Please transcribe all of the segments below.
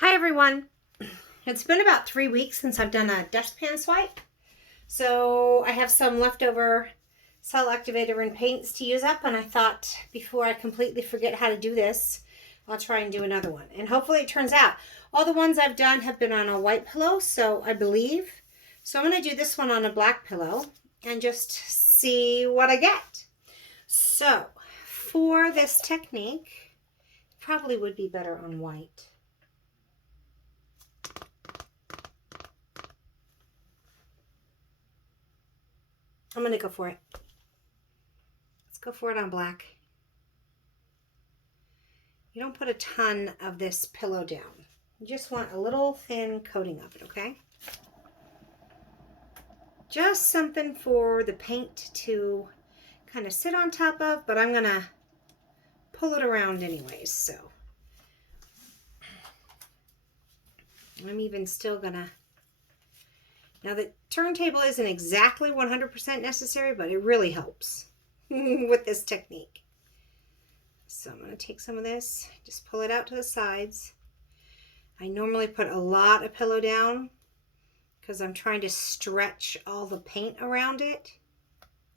Hi everyone. It's been about 3 weeks since I've done a dustpan swipe. So I have some leftover cell activator and paints to use up, and I thought before I completely forget how to do this, I'll try and do another one. And hopefully it turns out. All the ones I've done have been on a white pillow, so I believe. So I'm going to do this one on a black pillow and just see what I get. So for this technique, probably would be better on white. I'm going to go for it. Let's go for it on black. You don't put a ton of this pillow down. You just want a little thin coating of it, okay? Just something for the paint to kind of sit on top of, but I'm going to pull it around anyways, so. I'm even still going to. Now the turntable isn't exactly 100% necessary, but it really helps with this technique. So I'm going to take some of this, just pull it out to the sides. I normally put a lot of pillow down because I'm trying to stretch all the paint around it,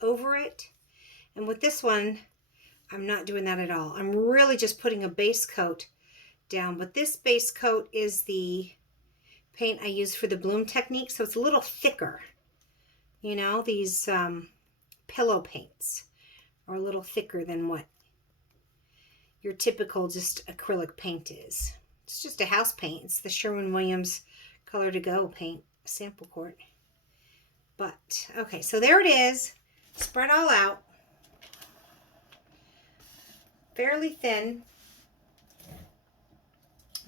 over it. And with this one, I'm not doing that at all. I'm really just putting a base coat down. But this base coat is the paint I use for the bloom technique, so it's a little thicker. You know, these pillow paints are a little thicker than what your typical just acrylic paint is. It's just a house paint. It's the Sherwin-Williams Color to Go paint sample quart. But, okay, so there it is. Spread all out. Fairly thin.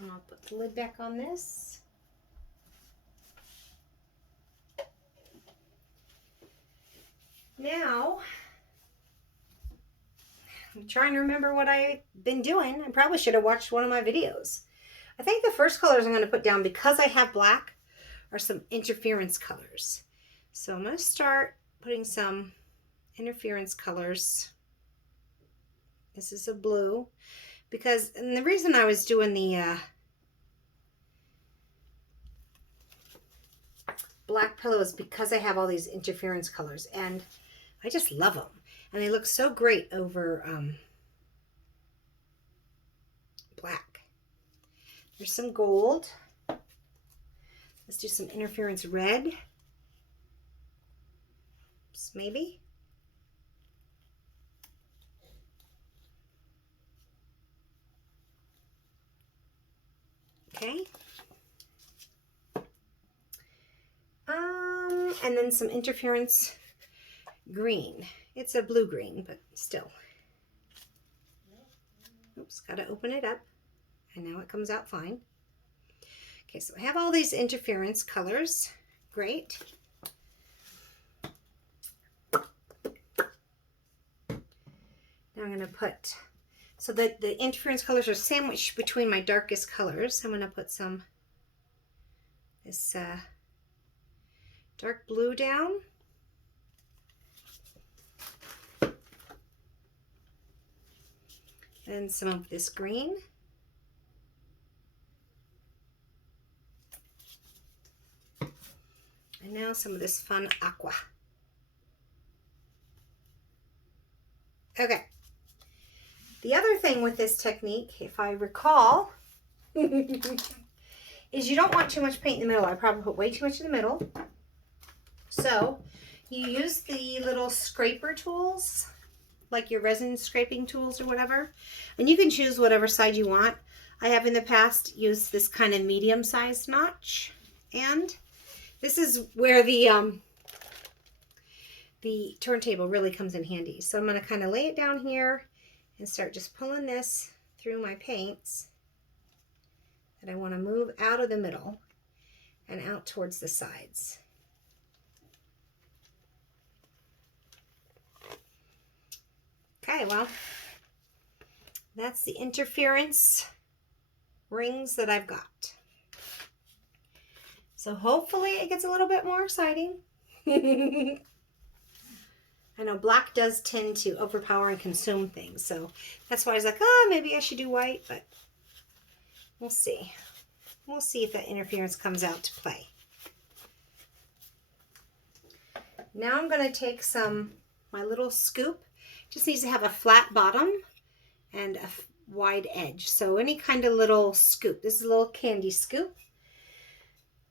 I'll put the lid back on this. Now, I'm trying to remember what I've been doing. I probably should have watched one of my videos. I think the first colors I'm going to put down, because I have black, are some interference colors. So I'm going to start putting some interference colors. This is a blue, and the reason I was doing the black pillow is because I have all these interference colors, and I just love them. And they look so great over black. There's some gold. Let's do some interference red. Maybe. Okay. And then some interference green. It's a blue green, but still. Oops, gotta open it up. And now it comes out fine. Okay, so I have all these interference colors. Great. Now I'm gonna put, so that the interference colors are sandwiched between my darkest colors. I'm gonna put some, this dark blue down. Then some of this green. And now some of this fun aqua. Okay. The other thing with this technique, if I recall, is you don't want too much paint in the middle. I probably put way too much in the middle. So you use the little scraper tools, like your resin scraping tools or whatever, and you can choose whatever side you want. I have in the past used this kind of medium-sized notch, and this is where the turntable really comes in handy. So I'm going to kind of lay it down here and start just pulling this through my paints that I want to move out of the middle and out towards the sides. Okay, well, that's the interference rings that I've got. So hopefully it gets a little bit more exciting. I know black does tend to overpower and consume things, so that's why I was like, oh, maybe I should do white, but we'll see. We'll see if that interference comes out to play. Now I'm going to take my little scoop. Just needs to have a flat bottom and a wide edge. So any kind of little scoop. This is a little candy scoop.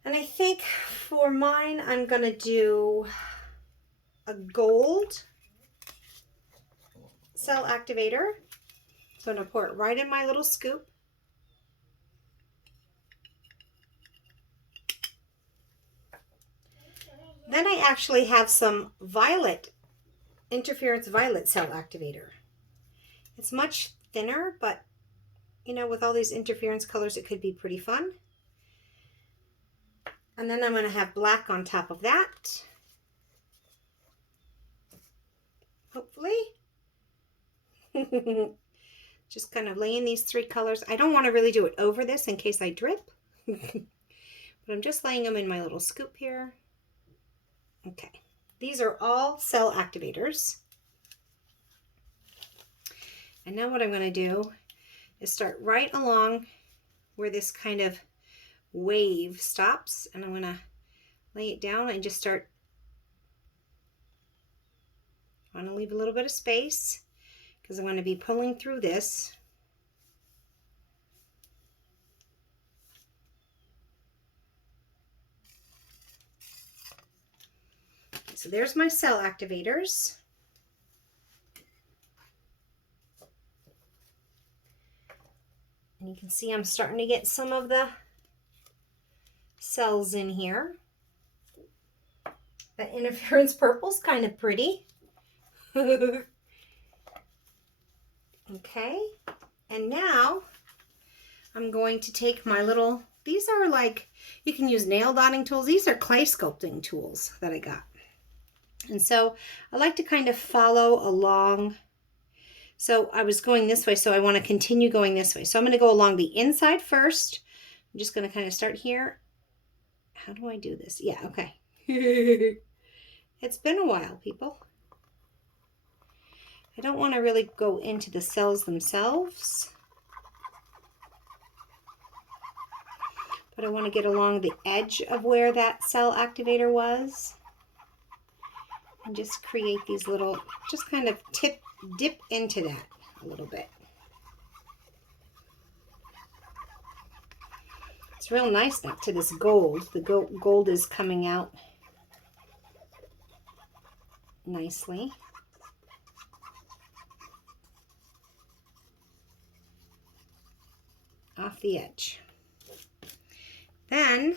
And I think for mine, I'm going to do a gold cell activator. So I'm going to pour it right in my little scoop. Then I actually have some interference violet cell activator. It's much thinner, but you know, with all these interference colors, it could be pretty fun. And then I'm going to have black on top of that. Hopefully. Just kind of laying these three colors. I don't want to really do it over this in case I drip. But I'm just laying them in my little scoop here. Okay. These are all cell activators. And now what I'm going to do is start right along where this kind of wave stops, and I'm going to lay it down and just start. I want to leave a little bit of space because I'm going to be pulling through this. So there's my cell activators. And you can see I'm starting to get some of the cells in here. That interference purple's kind of pretty. Okay, and now I'm going to take my little, these are like, you can use nail dotting tools. These are clay sculpting tools that I got. And so I like to kind of follow along. So I was going this way, so I want to continue going this way. So I'm going to go along the inside first. I'm just going to kind of start here. How do I do this? Yeah, okay. It's been a while, people. I don't want to really go into the cells themselves, but I want to get along the edge of where that cell activator was and just create these little, just kind of dip into that a little bit. It's real nice back to this gold. The gold is coming out nicely. Off the edge. Then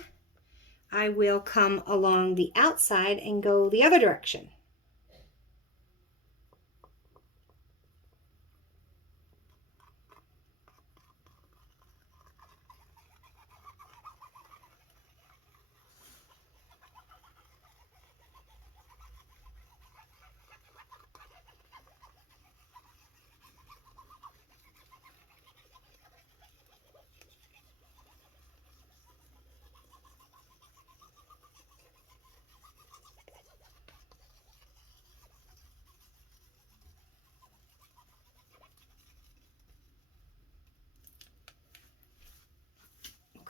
I will come along the outside and go the other direction.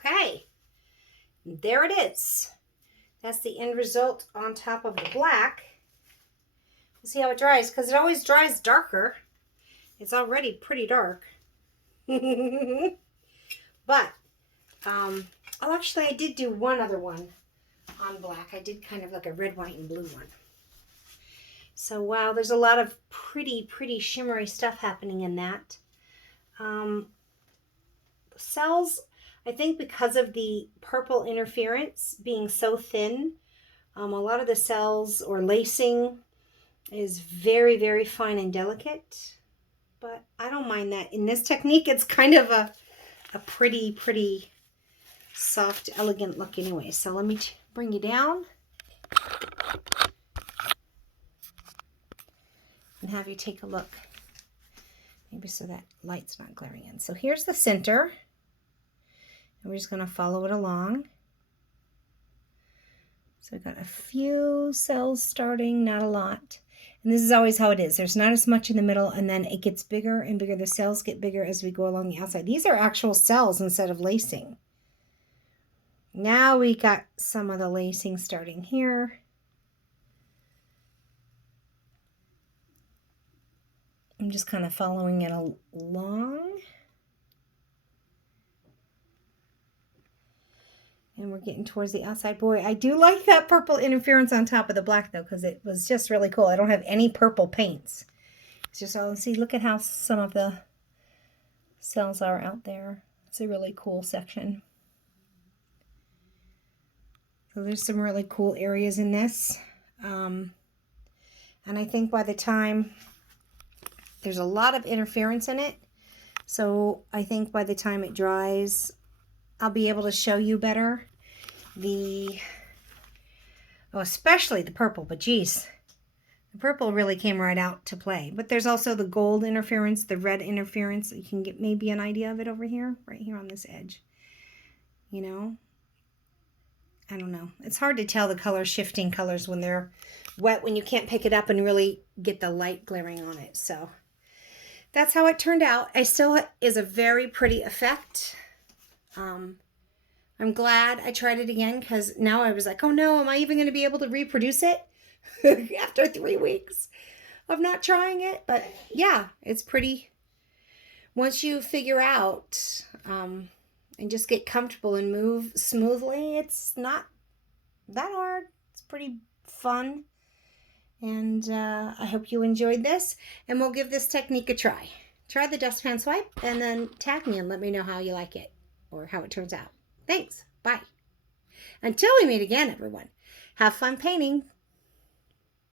Okay, there it is. That's the end result on top of the black. We'll see how it dries, because it always dries darker. It's already pretty dark. But, oh, actually I did do one other one on black. I did kind of like a red, white, and blue one. So, wow, there's a lot of pretty shimmery stuff happening in that. Cells, I think because of the purple interference being so thin, a lot of the cells or lacing is very fine and delicate. But I don't mind that. In this technique, it's kind of a pretty soft, elegant look anyway. So let me bring you down and have you take a look. Maybe so that light's not glaring in. So here's the center. And we're just going to follow it along. So I've got a few cells starting, not a lot. And this is always how it is. There's not as much in the middle, and then it gets bigger and bigger. The cells get bigger as we go along the outside. These are actual cells instead of lacing. Now we got some of the lacing starting here. I'm just kind of following it along. And we're getting towards the outside. Boy, I do like that purple interference on top of the black, though, because it was just really cool. I don't have any purple paints. It's just, oh, see, look at how some of the cells are out there. It's a really cool section. So there's some really cool areas in this. And I think by the time, there's a lot of interference in it. So I think by the time it dries, I'll be able to show you better especially the purple, but geez, the purple really came right out to play. But there's also the gold interference, the red interference. You can get maybe an idea of it over here, right here on this edge. You know, I don't know. It's hard to tell the color shifting colors when they're wet, when you can't pick it up and really get the light glaring on it. So that's how it turned out. It still is a very pretty effect. I'm glad I tried it again, because now I was like, oh no, am I even going to be able to reproduce it after 3 weeks of not trying it? But yeah, it's pretty. Once you figure out and just get comfortable and move smoothly, it's not that hard. It's pretty fun. And I hope you enjoyed this, and we'll give this technique a try. Try the dustpan swipe and then tag me and let me know how you like it or how it turns out. Thanks. Bye. Until we meet again, everyone. Have fun painting.